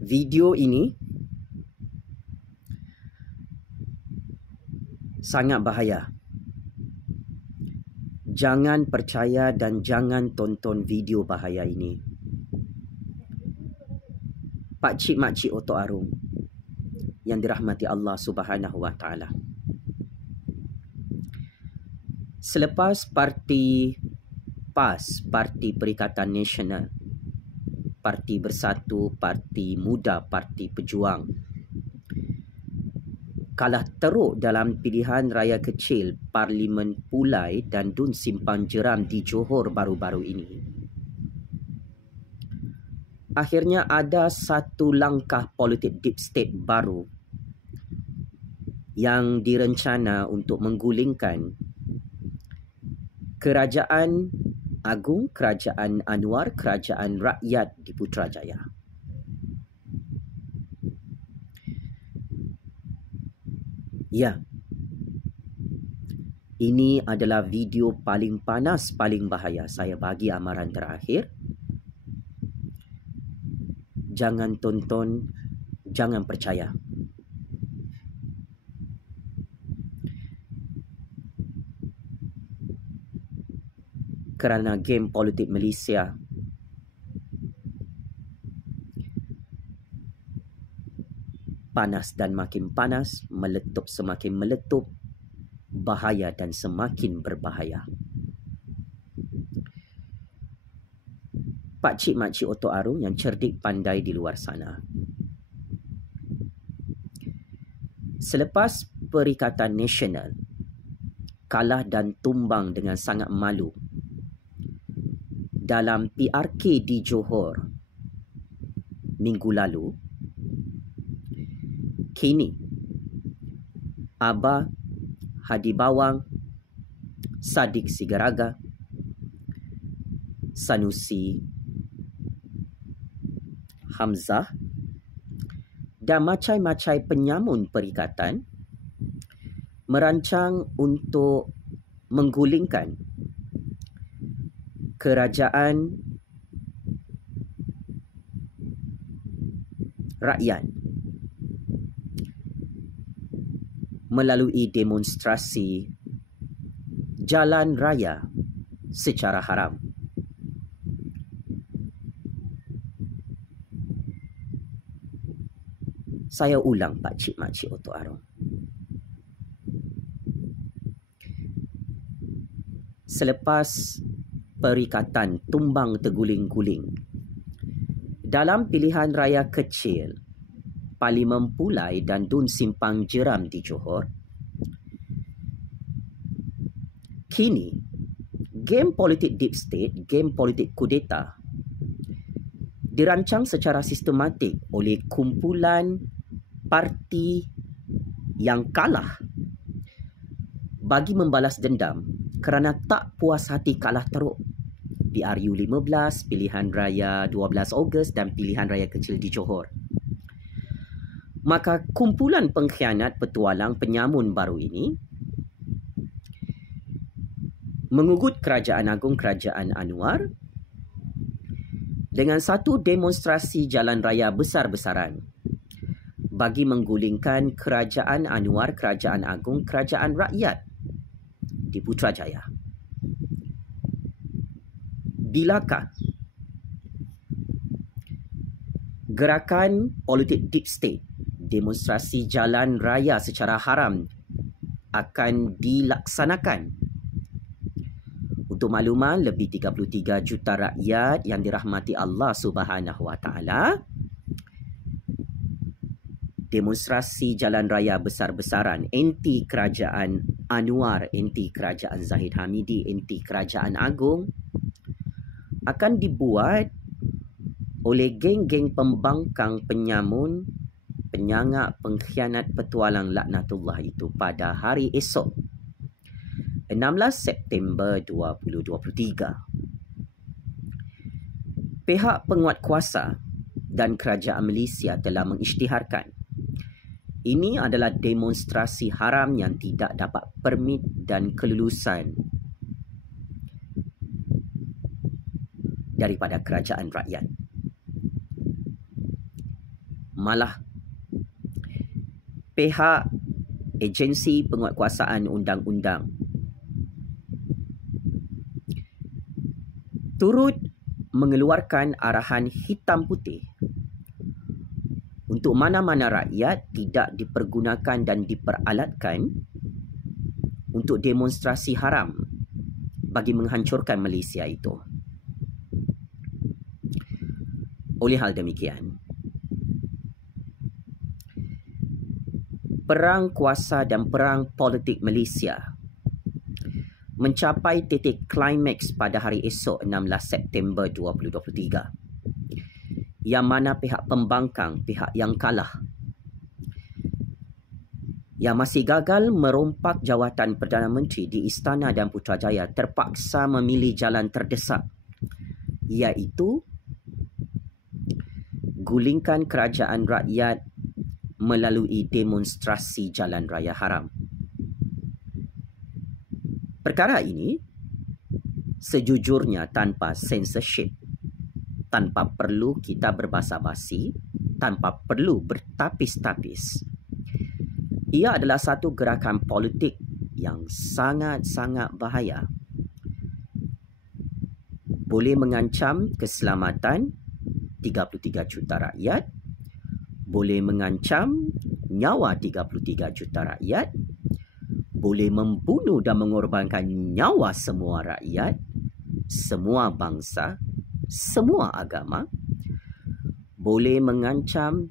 Video ini sangat bahaya. Jangan percaya dan jangan tonton video bahaya ini. Pakcik makcik otok arung yang dirahmati Allah Subhanahu Wa Taala. Selepas parti PAS, Parti Perikatan Nasional, Parti Bersatu, Parti Muda, Parti Pejuang kalah teruk dalam pilihan raya kecil Parlimen Pulai dan Dun Simpang Jeram di Johor baru-baru ini. Akhirnya ada satu langkah politik deep state baru yang direncana untuk menggulingkan Kerajaan Agung, Kerajaan Anwar, Kerajaan Rakyat di Putrajaya. Ya, ini adalah video paling panas, paling bahaya. Saya bagi amaran terakhir. Jangan tonton, jangan percaya. Kerana game politik Malaysia panas dan makin panas, meletup semakin meletup, bahaya dan semakin berbahaya. Pakcik makcik otok arung yang cerdik pandai di luar sana. Selepas Perikatan Nasional kalah dan tumbang dengan sangat malu dalam PRK di Johor minggu lalu, kini Abah Hadi Bawang, Sadiq Sigaraga, Sanusi Hamzah dan macai-macai penyamun perikatan merancang untuk menggulingkan Kerajaan Rakyat melalui demonstrasi jalan raya secara haram. Saya ulang pakcik makcik otok arung. Selepas perikatan tumbang terguling-guling dalam pilihan raya kecil Parlimen Pulai dan Dun Simpang Jeram di Johor, kini game politik deep state, game politik kudeta dirancang secara sistematik oleh kumpulan parti yang kalah bagi membalas dendam kerana tak puas hati kalah teruk PRU 15, pilihan raya 12 Ogos dan pilihan raya kecil di Johor. Maka kumpulan pengkhianat petualang penyamun baru ini mengugut Kerajaan Agung, Kerajaan Anwar dengan satu demonstrasi jalan raya besar-besaran bagi menggulingkan Kerajaan Anwar, Kerajaan Agung, Kerajaan Rakyat di Putrajaya. Bilakah gerakan politik deep state, demonstrasi jalan raya secara haram akan dilaksanakan? Untuk makluman, lebih 33 juta rakyat yang dirahmati Allah Subhanahu Wa Taala demonstrasi jalan raya besar-besaran anti Kerajaan Anwar, anti Kerajaan Zahid Hamidi, anti Kerajaan Agung akan dibuat oleh geng-geng pembangkang, penyamun, penyangak, pengkhianat, petualang laknatullah itu pada hari esok 16 September 2023. Pihak penguatkuasa dan kerajaan Malaysia telah mengisytiharkan ini adalah demonstrasi haram yang tidak dapat permit dan kelulusan daripada kerajaan rakyat. malah pihak agensi penguatkuasaan undang-undang turut mengeluarkan arahan hitam putih untuk mana-mana rakyat tidak dipergunakan dan diperalatkan untuk demonstrasi haram bagi menghancurkan Malaysia itu. Oleh hal demikian, perang kuasa dan perang politik Malaysia mencapai titik klimaks pada hari esok 16 September 2023. Yang mana pihak pembangkang, pihak yang kalah, yang masih gagal merompak jawatan Perdana Menteri di Istana dan Putrajaya terpaksa memilih jalan terdesak, iaitu gulingkan kerajaan rakyat melalui demonstrasi jalan raya haram. Perkara ini sejujurnya tanpa censorship, tanpa perlu kita berbasa-basi, tanpa perlu bertapis-tapis. Ia adalah satu gerakan politik yang sangat-sangat bahaya. Boleh mengancam keselamatan 33 juta rakyat, boleh mengancam nyawa 33 juta rakyat, boleh membunuh dan mengorbankan nyawa semua rakyat, semua bangsa, semua agama, boleh mengancam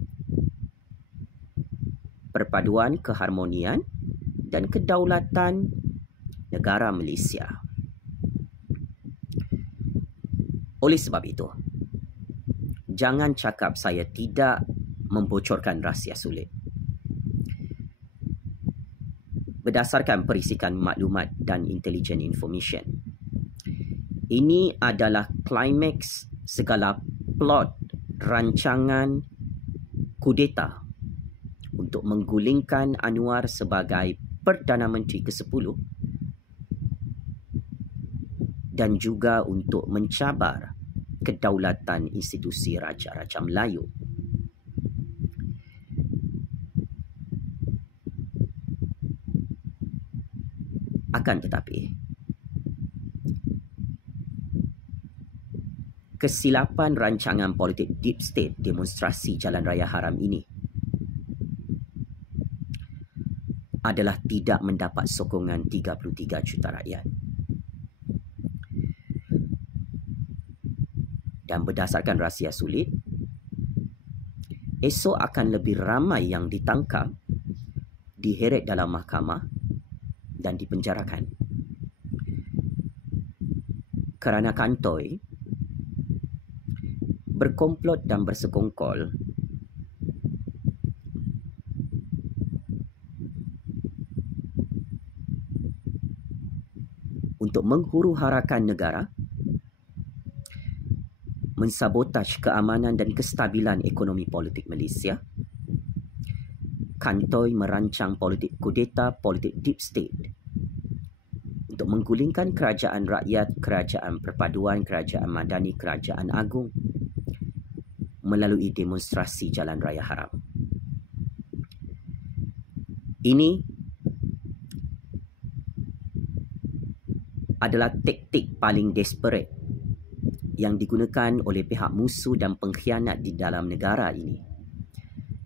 perpaduan keharmonian dan kedaulatan negara Malaysia. Oleh sebab itu, jangan cakap saya tidak membocorkan rahsia sulit. Berdasarkan perisikan maklumat dan intelligent information, ini adalah klimaks segala plot rancangan kudeta untuk menggulingkan Anwar sebagai Perdana Menteri ke-10 dan juga untuk mencabar kedaulatan institusi Raja-Raja Melayu. Akan tetapi, kesilapan rancangan politik deep state demonstrasi jalan raya haram ini adalah tidak mendapat sokongan 33 juta rakyat. Dan berdasarkan rahsia sulit, esok akan lebih ramai yang ditangkap, diheret dalam mahkamah dan dipenjarakan. Kerana kantoi berkomplot dan bersekongkol untuk menghuru-harakan negara, mensabotaj keamanan dan kestabilan ekonomi politik Malaysia. Kantoi merancang politik kudeta, politik deep state untuk menggulingkan kerajaan rakyat, kerajaan perpaduan, kerajaan madani, kerajaan agung melalui demonstrasi jalan raya haram. Ini adalah taktik paling desperate yang digunakan oleh pihak musuh dan pengkhianat di dalam negara ini,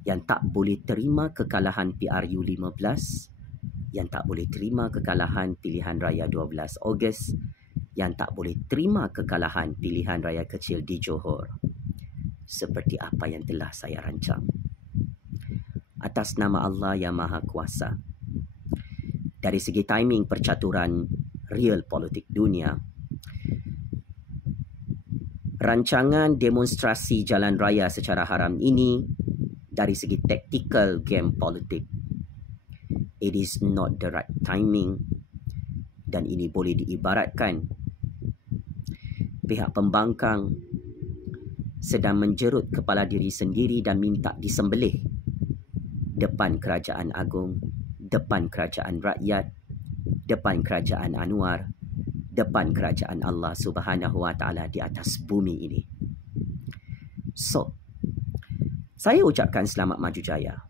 yang tak boleh terima kekalahan PRU 15, yang tak boleh terima kekalahan pilihan raya 12 Ogos, yang tak boleh terima kekalahan pilihan raya kecil di Johor, seperti apa yang telah saya rancang. Atas nama Allah yang Maha Kuasa, dari segi timing percaturan real politik dunia, rancangan demonstrasi jalan raya secara haram ini dari segi tactical game politik, it is not the right timing, dan ini boleh diibaratkan pihak pembangkang sedang menjerut kepala diri sendiri dan minta disembelih depan kerajaan agung, depan kerajaan rakyat, depan kerajaan Anwar, depan kerajaan Allah Subhanahu Wa Taala di atas bumi ini. So, Saya ucapkan selamat maju jaya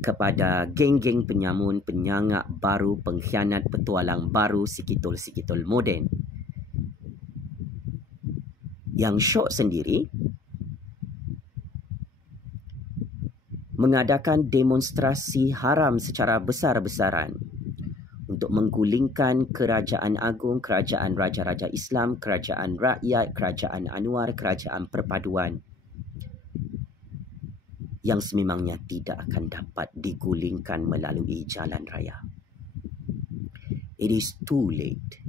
kepada geng-geng penyamun, penyangak baru, pengkhianat, petualang baru, sikitul-sikitul moden yang syok sendiri mengadakan demonstrasi haram secara besar-besaran untuk menggulingkan kerajaan agung, kerajaan raja-raja Islam, kerajaan rakyat, kerajaan Anwar, kerajaan perpaduan yang sememangnya tidak akan dapat digulingkan melalui jalan raya. It is too late.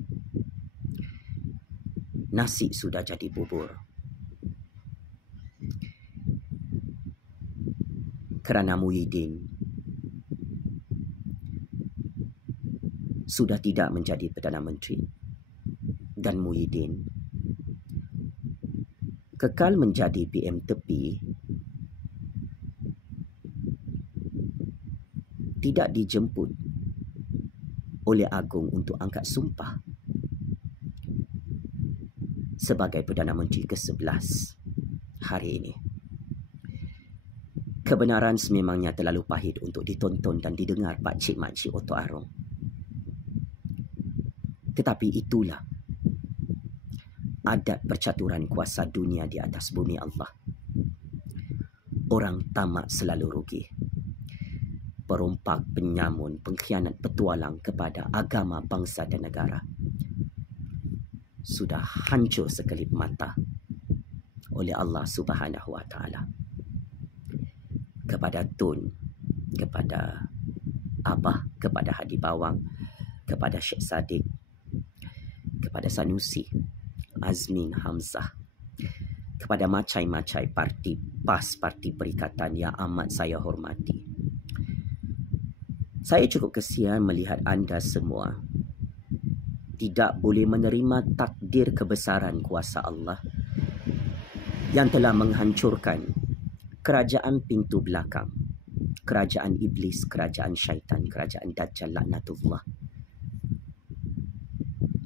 Nasi sudah jadi bubur. Kerana Muhyiddin sudah tidak menjadi Perdana Menteri dan Muhyiddin kekal menjadi PM tepi, tidak dijemput oleh Agung untuk angkat sumpah sebagai Perdana Menteri ke-11 hari ini. Kebenaran sememangnya terlalu pahit untuk ditonton dan didengar pakcik-makcik Oto Arong. Tetapi itulah adat percaturan kuasa dunia di atas bumi Allah. Orang tamak selalu rugi. Perompak, penyamun, pengkhianat, petualang kepada agama, bangsa dan negara sudah hancur sekelip mata oleh Allah Subhanahu Wa Taala. Kepada Tun, kepada Abah, kepada Hadi Bawang, kepada Syekh Saddiq, kepada Sanusi, Azmin Hamzah, kepada macai-macai parti PAS, Parti Perikatan yang amat saya hormati. Saya cukup kesian melihat anda semua tidak boleh menerima takdir kebesaran kuasa Allah yang telah menghancurkan kerajaan pintu belakang, kerajaan iblis, kerajaan syaitan, kerajaan Dajjal laknatullah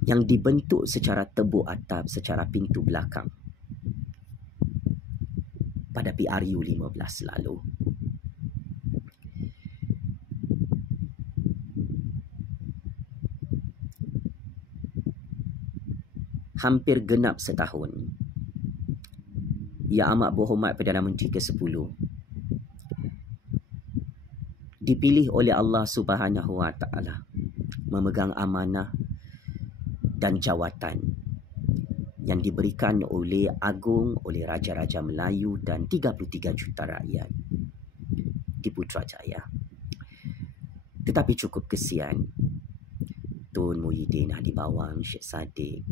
yang dibentuk secara tebuk atap, secara pintu belakang pada PRU 15 lalu. Hampir genap setahun Yang Amat Berhormat Perdana Menteri ke-10 dipilih oleh Allah Subhanahu Wa Taala memegang amanah dan jawatan yang diberikan oleh Agung, oleh Raja-Raja Melayu dan 33 juta rakyat di Putrajaya. Tetapi cukup kesian Tun Muhyiddin, Hadi Bawang, Syekh Saddiq,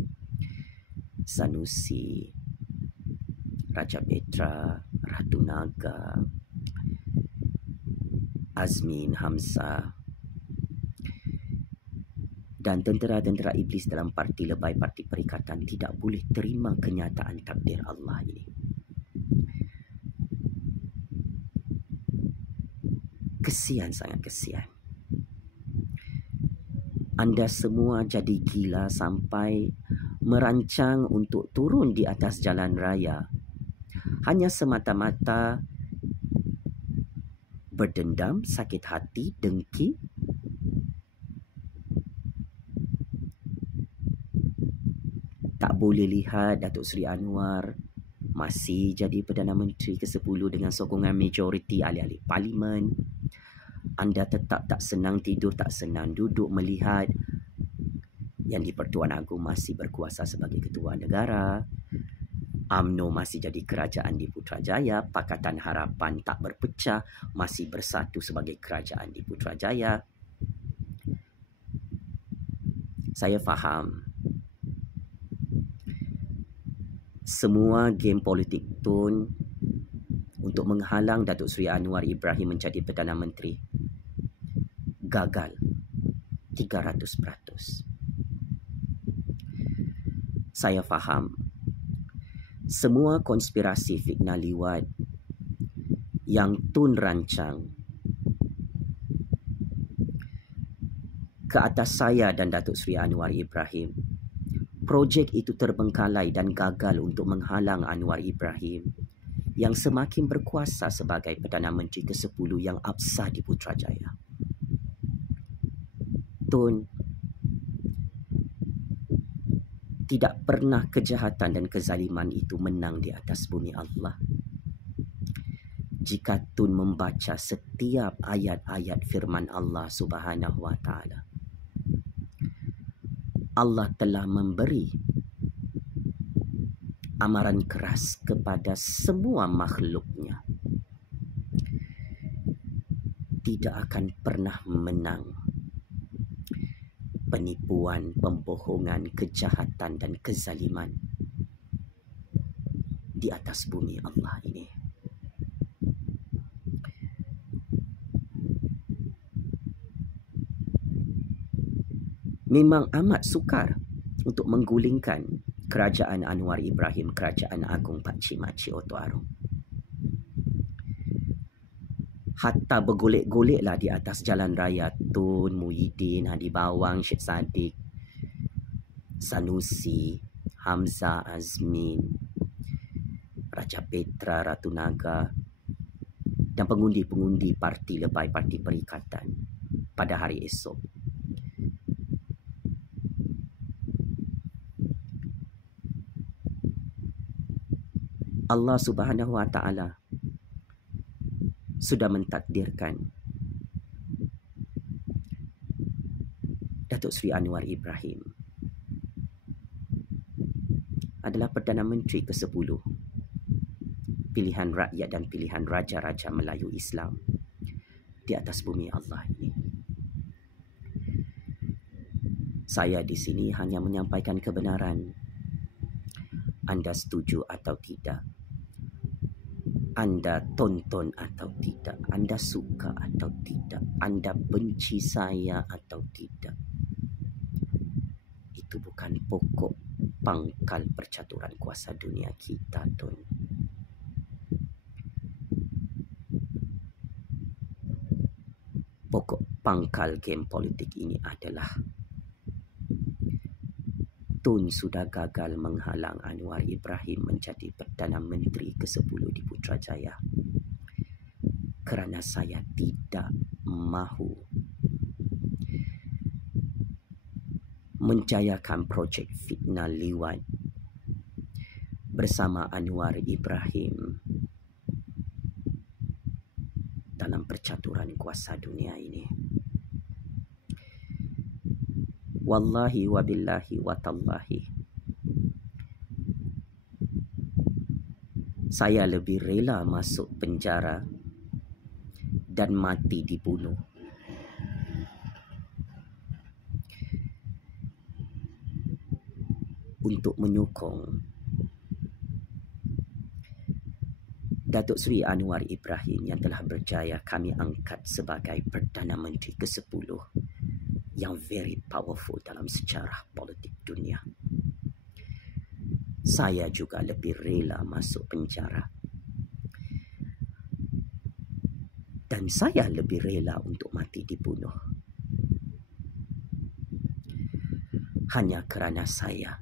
Sanusi, Raja Petra, Ratu Naga, Azmin Hamzah dan tentera-tentera iblis dalam parti lebay Parti Perikatan tidak boleh terima kenyataan takdir Allah ini. Kesian, sangat kesian. Anda semua jadi gila sampai merancang untuk turun di atas jalan raya hanya semata-mata berdendam, sakit hati, dengki. Tak boleh lihat Datuk Seri Anwar masih jadi Perdana Menteri ke-10 dengan sokongan majoriti ahli-ahli parlimen. Anda tetap tak senang tidur, tak senang duduk melihat yang di-Pertuan Agong masih berkuasa sebagai ketua negara. UMNO masih jadi kerajaan di Putrajaya. Pakatan Harapan tak berpecah, masih bersatu sebagai kerajaan di Putrajaya. Saya faham semua game politik Tun untuk menghalang Datuk Seri Anwar Ibrahim menjadi Perdana Menteri gagal 300%. Saya faham semua konspirasi fitnah liwat yang Tun rancang ke atas saya dan Datuk Seri Anwar Ibrahim. Projek itu terbengkalai dan gagal untuk menghalang Anwar Ibrahim yang semakin berkuasa sebagai Perdana Menteri ke-10 yang absah di Putrajaya. Tun, tidak pernah kejahatan dan kezaliman itu menang di atas bumi Allah. Jika Tun membaca setiap ayat-ayat firman Allah Subhanahu wa Ta'ala, Allah telah memberi amaran keras kepada semua makhluknya. Tidak akan pernah menang penipuan, pembohongan, kejahatan dan kezaliman di atas bumi Allah ini. Memang amat sukar untuk menggulingkan kerajaan Anwar Ibrahim, kerajaan agung Pakcik Makcik Oto Arong. Hatta bergolek-goleklah di atas jalan raya Tun, Muhyiddin, Hadi Bawang, Syed Saddiq, Sanusi, Hamzah Azmin, Raja Petra, Ratu Naga dan pengundi-pengundi parti Lebay Parti Perikatan pada hari esok. Allah Subhanahu wa Ta'ala sudah mentakdirkan Datuk Seri Anwar Ibrahim adalah Perdana Menteri ke-10 pilihan rakyat dan pilihan raja-raja Melayu Islam di atas bumi Allah ini. Saya di sini hanya menyampaikan kebenaran. Anda setuju atau tidak? Anda tonton atau tidak? Anda suka atau tidak? Anda benci saya atau tidak? Itu bukan pokok pangkal percaturan kuasa dunia kita, Tun. Pokok pangkal game politik ini adalah Tun sudah gagal menghalang Anwar Ibrahim menjadi Perdana Menteri ke-10 di Putrajaya kerana saya tidak mahu menjayakan projek fitnah liwat bersama Anwar Ibrahim dalam percaturan kuasa dunia ini. Wallahi wa billahi wa tallahi, saya lebih rela masuk penjara dan mati dibunuh untuk menyokong Datuk Seri Anwar Ibrahim yang telah berjaya kami angkat sebagai Perdana Menteri ke-10 yang very powerful dalam sejarah politik dunia. Saya juga lebih rela masuk penjara. Dan saya lebih rela untuk mati dibunuh. Hanya kerana saya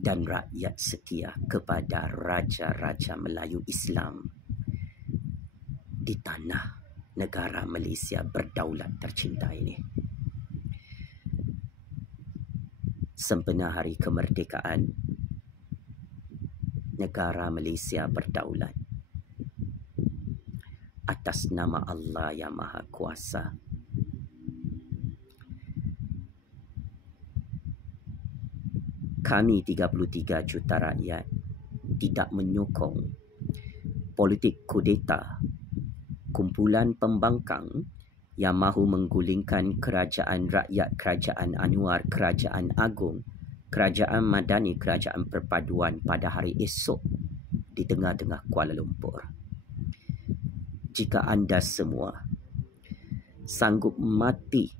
dan rakyat setia kepada raja-raja Melayu Islam di tanah negara Malaysia berdaulat tercinta ini. Sempena hari kemerdekaan, negara Malaysia berdaulat atas nama Allah yang Maha Kuasa. Kami 33 juta rakyat tidak menyokong politik kudeta kumpulan pembangkang yang mahu menggulingkan kerajaan rakyat, kerajaan Anwar, kerajaan agung, kerajaan madani, kerajaan perpaduan pada hari esok di tengah-tengah Kuala Lumpur. Jika anda semua sanggup mati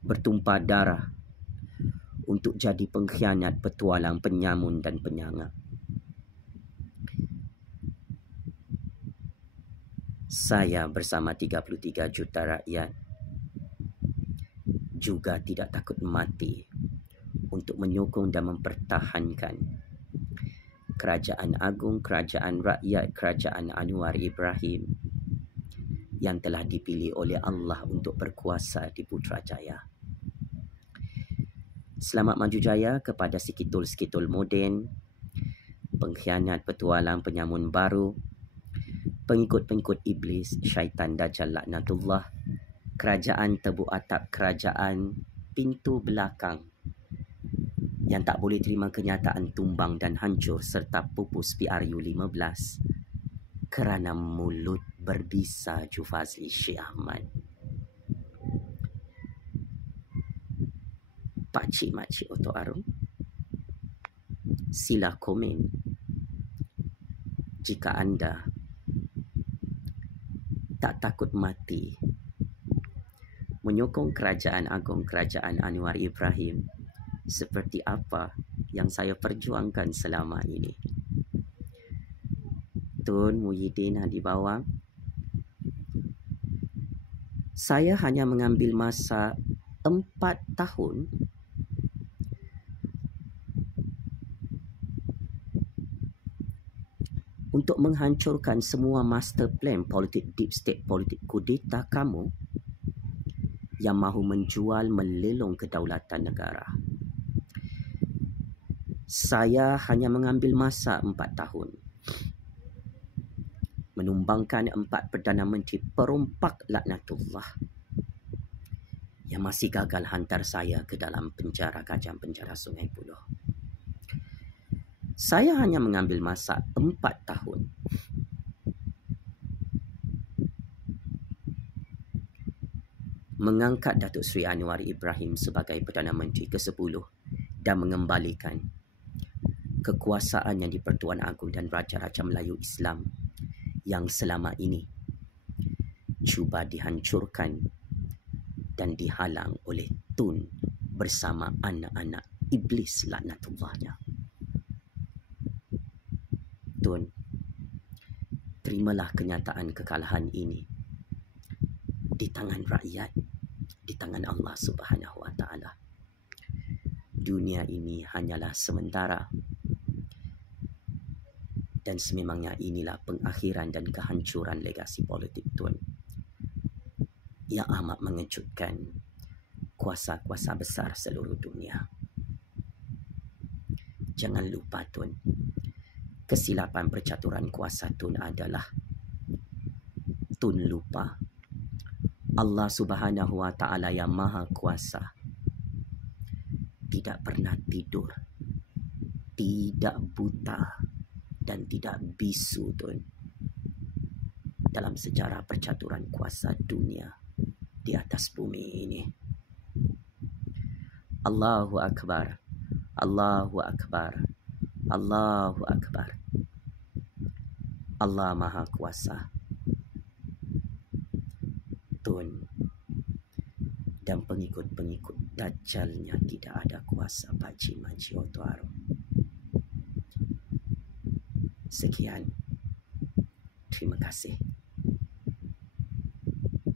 bertumpah darah untuk jadi pengkhianat, petualang, penyamun dan penyangap, saya bersama 33 juta rakyat juga tidak takut mati untuk menyokong dan mempertahankan Kerajaan Agung, Kerajaan Rakyat, Kerajaan Anwar Ibrahim yang telah dipilih oleh Allah untuk berkuasa di Putrajaya. Selamat maju jaya kepada Skitul-Skitul moden, pengkhianat petualang penyamun baru, pengikut-pengikut iblis, syaitan dajjal laknatullah, kerajaan tebuk atap, kerajaan pintu belakang yang tak boleh terima kenyataan tumbang dan hancur serta pupus PRU15 kerana mulut berbisa Jufazli Syekh Ahmad. Pakcik-makcik Oto Arum, sila komen jika anda tak takut mati menyokong Kerajaan Agung Kerajaan Anwar Ibrahim seperti apa yang saya perjuangkan selama ini. Tun Muhyiddin Hadi Bawang, saya hanya mengambil masa 4 tahun untuk menghancurkan semua master plan politik deep state, politik kudeta kamu yang mahu menjual melelong kedaulatan negara. Saya hanya mengambil masa 4 tahun menumbangkan 4 Perdana Menteri perompak laknatullah yang masih gagal hantar saya ke dalam penjara Kajang, penjara Sungai Buloh. Saya hanya mengambil masa 4 tahun mengangkat Datuk Seri Anwar Ibrahim sebagai Perdana Menteri ke-10 dan mengembalikan kekuasaan yang di-Pertuan Agong dan Raja-Raja Melayu Islam yang selama ini cuba dihancurkan dan dihalang oleh Tun bersama anak-anak iblis laknatullahnya. Tun, terimalah kenyataan kekalahan ini di tangan rakyat, di tangan Allah Subhanahu Wa Taala. Dunia ini hanyalah sementara dan sememangnya inilah pengakhiran dan kehancuran legasi politik Tun yang amat mengejutkan kuasa-kuasa besar seluruh dunia. Jangan lupa Tun, kesilapan percaturan kuasa Tun adalah Tun lupa Allah Subhanahu Wa Taala yang Maha Kuasa tidak pernah tidur, tidak buta dan tidak bisu Tun dalam sejarah percaturan kuasa dunia di atas bumi ini. Allahu Akbar, Allahu Akbar, Allahu Akbar. Allah Maha Kuasa. Tun dan pengikut-pengikut Dajjalnya tidak ada kuasa pakcik-makcik Oto Arum. Sekian. Terima kasih.